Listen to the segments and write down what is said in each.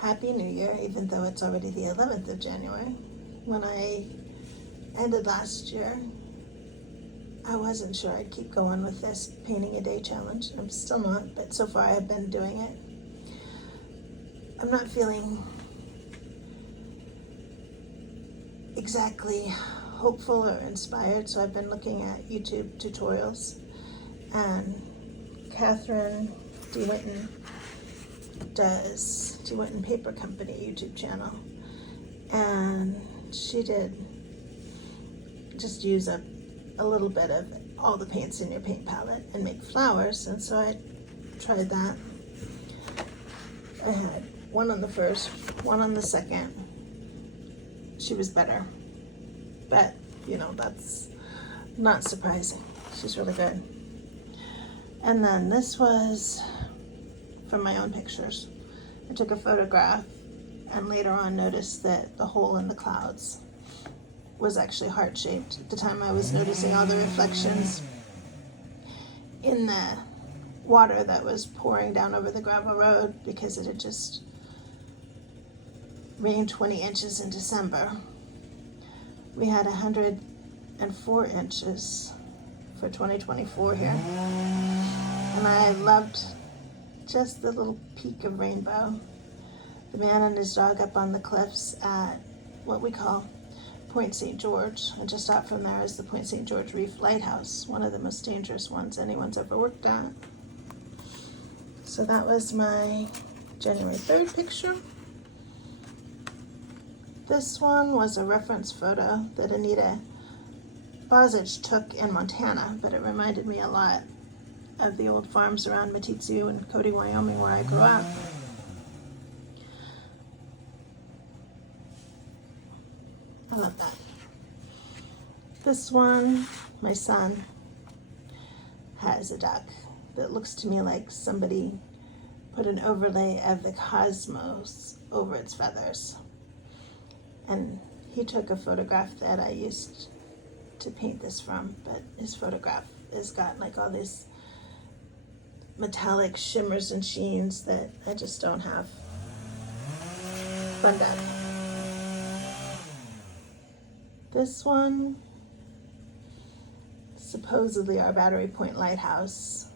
Happy New Year, even though it's already the 11th of January. When I ended last year, I wasn't sure I'd keep going with this painting a day challenge. I'm still not, but so far I've been doing it. I'm not feeling exactly hopeful or inspired, so I've been looking at YouTube tutorials, and Catherine DeWinton does DeWinton Paper Company YouTube channel, and she did just use up a little bit of all the paints in your paint palette and make flowers, and so I tried that. I had one on the first, one on the second. She was better, but that's not surprising. She's really good. And then this was from my own pictures. I took a photograph and later on noticed that the hole in the clouds was actually heart-shaped. At the time I was noticing all the reflections in the water that was pouring down over the gravel road because it had just rained 20 inches in December. We had 104 inches for 2024 here. And I loved just the little peak of rainbow. The man and his dog up on the cliffs at what we call Point St. George, and just out from there is the Point St. George Reef Lighthouse, one of the most dangerous ones anyone's ever worked at. So that was my January 3rd picture. This one was a reference photo that Anita Bozich took in Montana, but it reminded me a lot of the old farms around Matitsu and Cody, Wyoming, where I grew up. I love that. This one, my son has a duck that looks to me like somebody put an overlay of the cosmos over its feathers. And he took a photograph that I used to paint this from, but his photograph has got like all these metallic shimmers and sheens that I just don't have fun done. This one, supposedly our Battery Point Lighthouse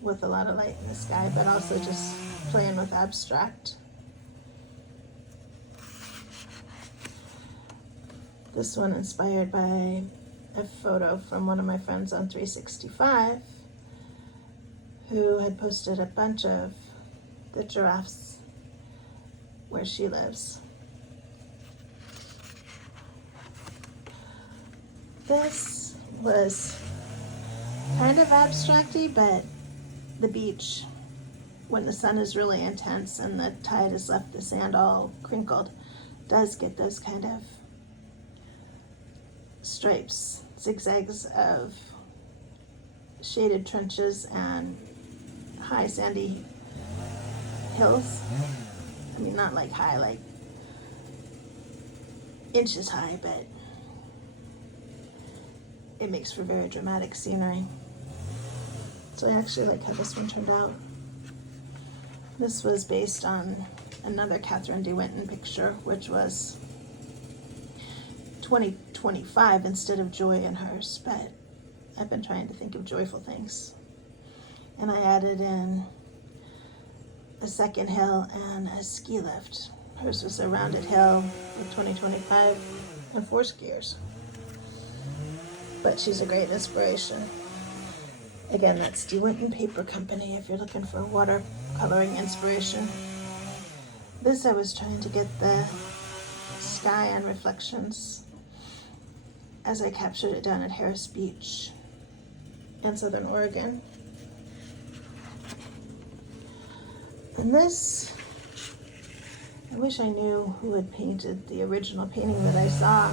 with a lot of light in the sky, but also just playing with abstract. This one inspired by a photo from one of my friends on 365 who had posted a bunch of the giraffes where she lives. This was kind of abstracty, but the beach, when the sun is really intense and the tide has left the sand all crinkled, does get those kind of stripes, zigzags of shaded trenches and high sandy hills. I mean, not like high, like inches high, but it makes for very dramatic scenery. So I actually like how this one turned out. This was based on another Catherine DeWinton picture, which was 2025 instead of joy in hers, but I've been trying to think of joyful things. And I added in a second hill and a ski lift. Hers was a rounded hill with 2025 and 4 skiers. But she's a great inspiration. Again, that's DeWinton Paper Company if you're looking for watercoloring inspiration. This I was trying to get the sky and reflections as I captured it down at Harris Beach in Southern Oregon. And this, I wish I knew who had painted the original painting that I saw.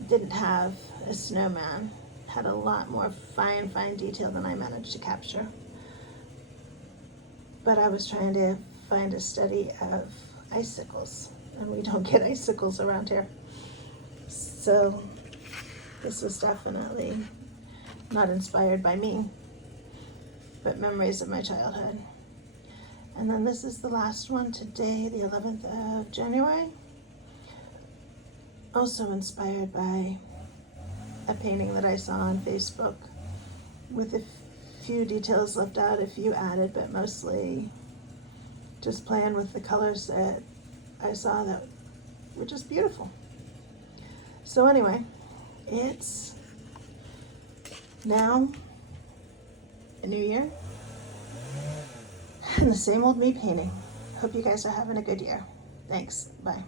It didn't have a snowman. It had a lot more fine detail than I managed to capture. But I was trying to find a study of icicles, and we don't get icicles around here. So this was definitely not inspired by me, but memories of my childhood. And then this is the last one today, the 11th of January. Also inspired by a painting that I saw on Facebook with a few details left out, a few added, but mostly just playing with the colors that I saw that were just beautiful. So anyway, it's now a new year and the same old me painting. Hope you guys are having a good year. Thanks. Bye.